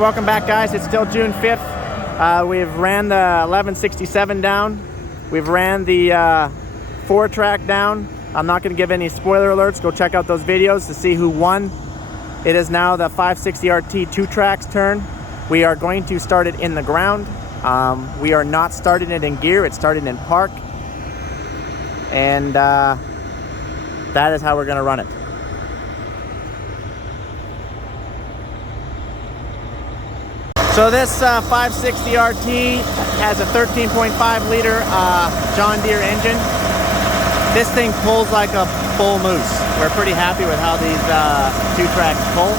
Welcome back, guys. It's still June 5th. We've ran the 1167 down. We've ran the 4-track down. I'm not going to give any spoiler alerts. Go check out those videos to see who won. It is now the 560 RT 2-track's turn. We are going to start it in the ground. We are not starting it in gear. It's starting in park. And that is how we're going to run it. So this 560 RT has a 13.5 liter John Deere engine. This thing pulls like a bull moose. We're pretty happy with how these 2 tracks pull.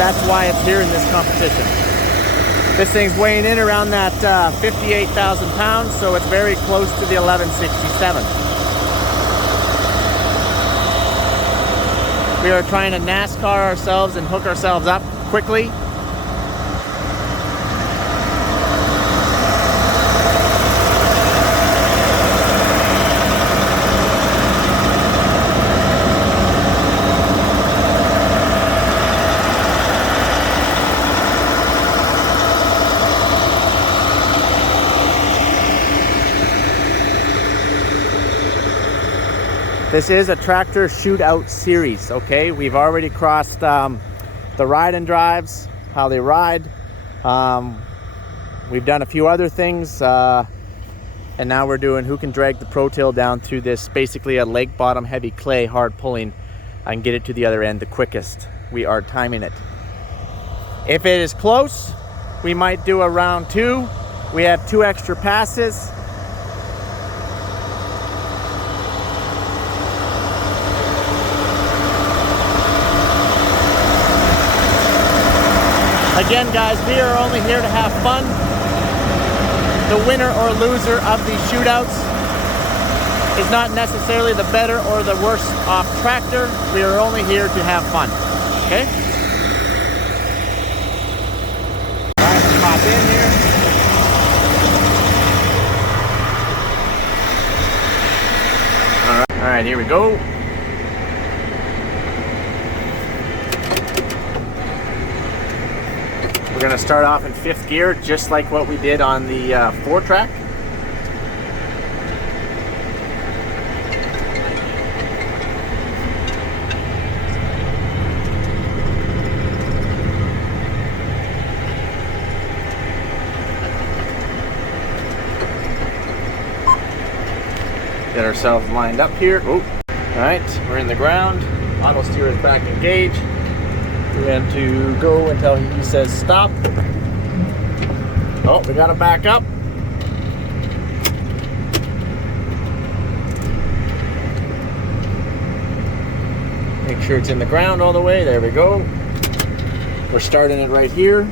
That's why it's here in this competition. This thing's weighing in around that 58,000 pounds, so it's very close to the 1167. We are trying to NASCAR ourselves and hook ourselves up quickly. This is a tractor shootout series, okay? We've already crossed the ride and drives, how they ride. We've done a few other things, and now we're doing who can drag the Pro-Till down through this, basically a lake bottom heavy clay, hard pulling, and get it to the other end the quickest. We are timing it. If it is close, we might do a round 2. We have 2 extra passes. Again, guys, we are only here to have fun. The winner or loser of these shootouts is not necessarily the better or the worse off tractor. We are only here to have fun, okay? All right, let's pop in here. All right, here we go. We're going to start off in 5th gear, just like what we did on the 4-track. Get ourselves lined up here. Oh. All right, we're in the ground. Auto steer is back engaged. We're going to go until he says stop. Oh, we got to back up. Make sure it's in the ground all the way. There we go. We're starting it right here.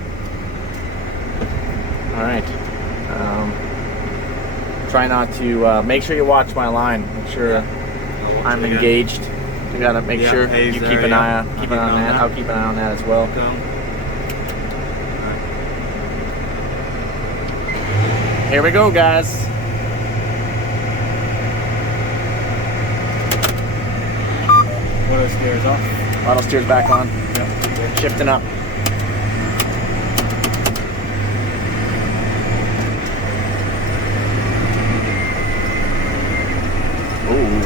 All right. Try not to, make sure you watch my line. Make sure I'm engaged. You gotta make sure you keep an eye on that. I'll keep an eye on that as well. Here we go, guys. Auto steer's off. Auto steer's back on. Yep. Shifting up. Ooh.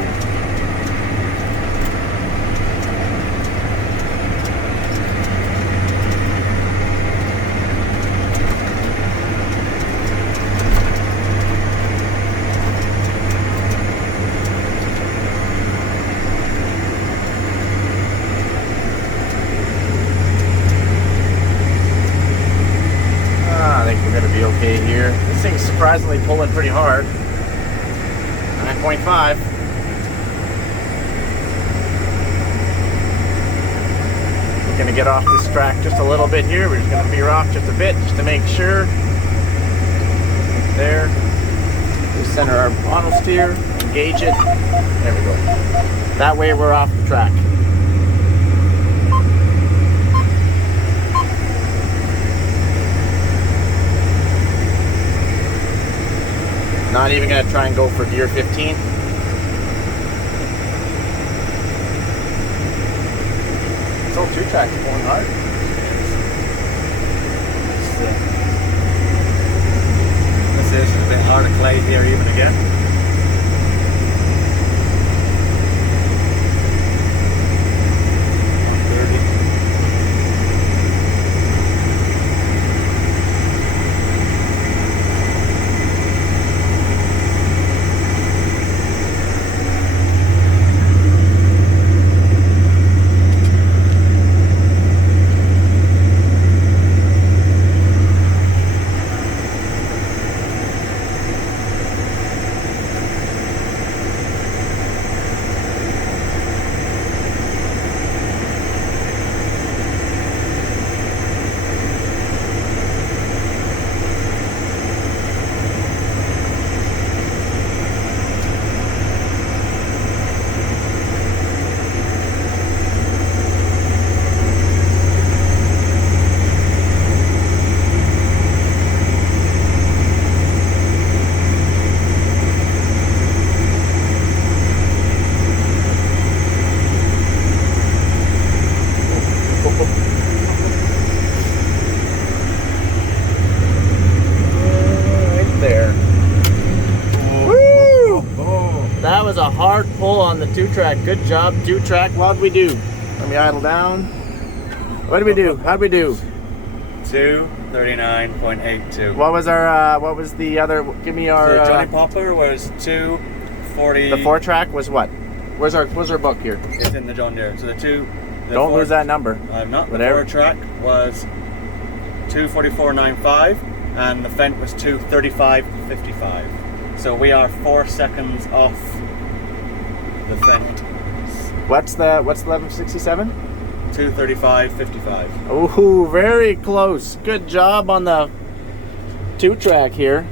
Be okay here. This thing's surprisingly pulling pretty hard. 9.5. We're going to get off this track just a little bit here. We're just going to veer off just a bit just to make sure. There. We center our auto steer, engage it. There we go. That way we're off the track. Not even going to try and go for gear 15. This old 2-track's pulling hard. again. Hard pull on the 2-track. Good job, 2-track. What'd we do? Let me idle down. What did we do? How'd we do? 239.82. What was our? What was the other? Give me our. So Johnny Popper was 240. The 4-track was what? Where's our book here? It's in the John Deere. So Don't lose that number. I'm not. Whatever. The 4-track was 244.95, and the Fendt was 235.55. So we are 4 seconds off the Fendt. What's the 1167? 235.55. Oh, very close. Good job on the 2-track here.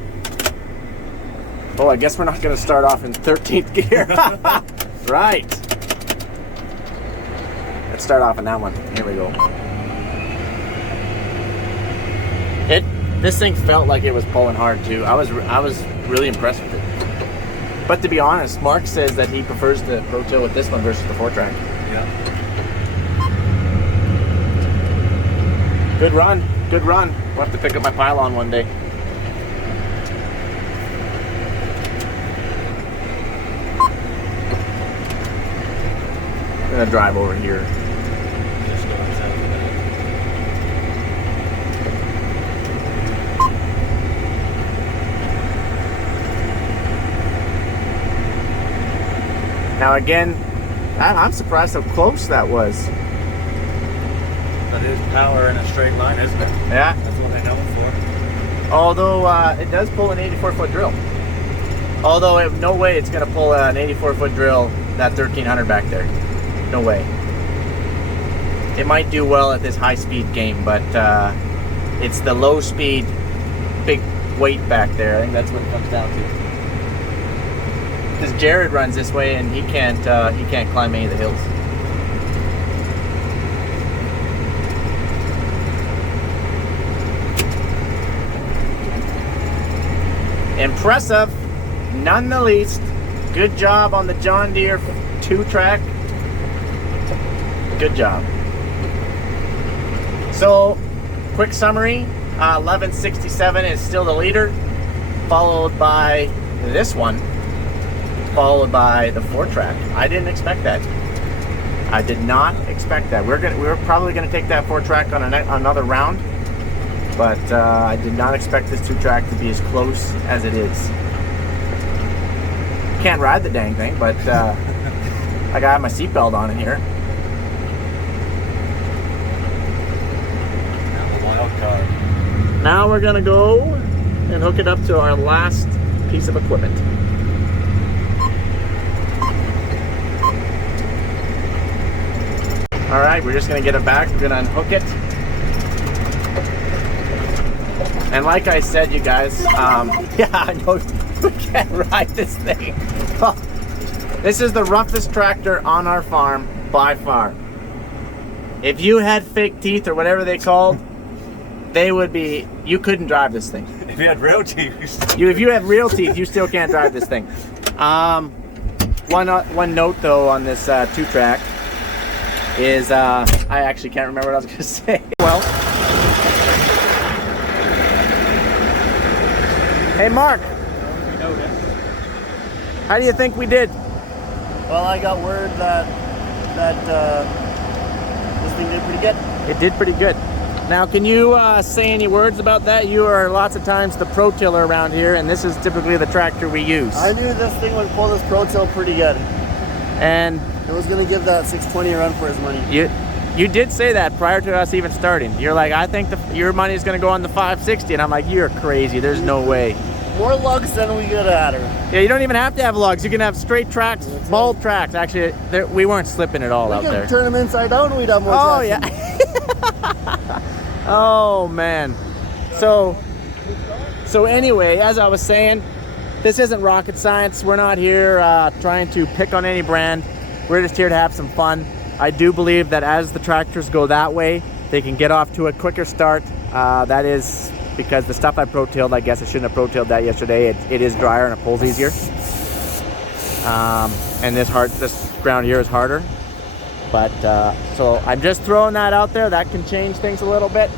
Oh, I guess we're not going to start off in 13th gear. Right. Let's start off in that one. Here we go. This thing felt like it was pulling hard too. I was really impressed with it. But to be honest, Mark says that he prefers the Pro Till with this one versus the 4-track. Yeah. Good run. Good run. We'll have to pick up my pylon one day. I'm gonna drive over here. Just go outside of that. Now again, I'm surprised how close that was. That is power in a straight line, isn't it? Yeah. That's what I know it for. Although it does pull an 84-foot drill. Although no way it's gonna pull an 84-foot drill that 1300 back there. No way. It might do well at this high-speed game, but it's the low-speed, big weight back there. I think that's what it comes down to. Because Jared runs this way and he can't climb any of the hills. Impressive, none the least. Good job on the John Deere 2-track. Good job. So, quick summary, 1167 is still the leader, followed by this one, followed by the 4-track. I didn't expect that. I did not expect that. We're probably gonna take that 4-track on another round, but I did not expect this 2-track to be as close as it is. Can't ride the dang thing, but I got my seatbelt on in here. Now we're gonna go and hook it up to our last piece of equipment. All right, we're just gonna get it back. We're gonna unhook it. And like I said, you guys, yeah, I know we can't ride this thing. This is the roughest tractor on our farm by far. If you had fake teeth or whatever they called, they would be, you couldn't drive this thing. If you had real teeth. If you had real teeth, you still can't drive this thing. One note though on this 2-track is, I actually can't remember what I was gonna say. Well, hey Mark, How do you think we did? Well, I got word that this thing did pretty good. It did pretty good. Now, can you say any words about that? You are lots of times the pro tiller around here, and this is typically the tractor we use. I knew this thing would pull this Pro Till pretty good. And it was going to give that 620 a run for his money. You did say that prior to us even starting. You're like, I think your money is going to go on the 560, and I'm like, you're crazy. There's no way. More lugs than we could have had her. Yeah, you don't even have to have lugs. You can have straight tracks, bald tracks. Actually, we weren't slipping at all out there. We could turn them inside out and we'd have more traction. Yeah. Oh, man. So anyway, as I was saying, this isn't rocket science. We're not here trying to pick on any brand. We're just here to have some fun. I do believe that as the tractors go that way, they can get off to a quicker start. That is because the stuff I pro-tilled, I guess I shouldn't have pro-tilled that yesterday. It is drier and it pulls easier. And this ground here is harder. But so I'm just throwing that out there. That can change things a little bit.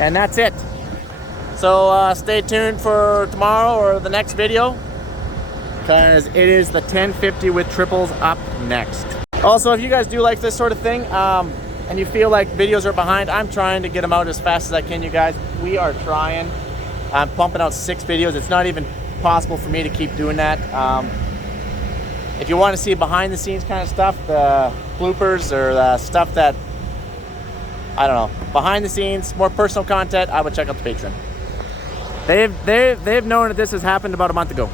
And that's it. So stay tuned for tomorrow or the next video, because it is the 1050 with triples up next. Also, if you guys do like this sort of thing, and you feel like videos are behind, I'm trying to get them out as fast as I can, you guys. We are trying. I'm pumping out 6 videos. It's not even possible for me to keep doing that. If you want to see behind the scenes kind of stuff, the bloopers or the stuff that, I don't know, behind the scenes, more personal content, I would check out the Patreon. They've known that this has happened about a month ago.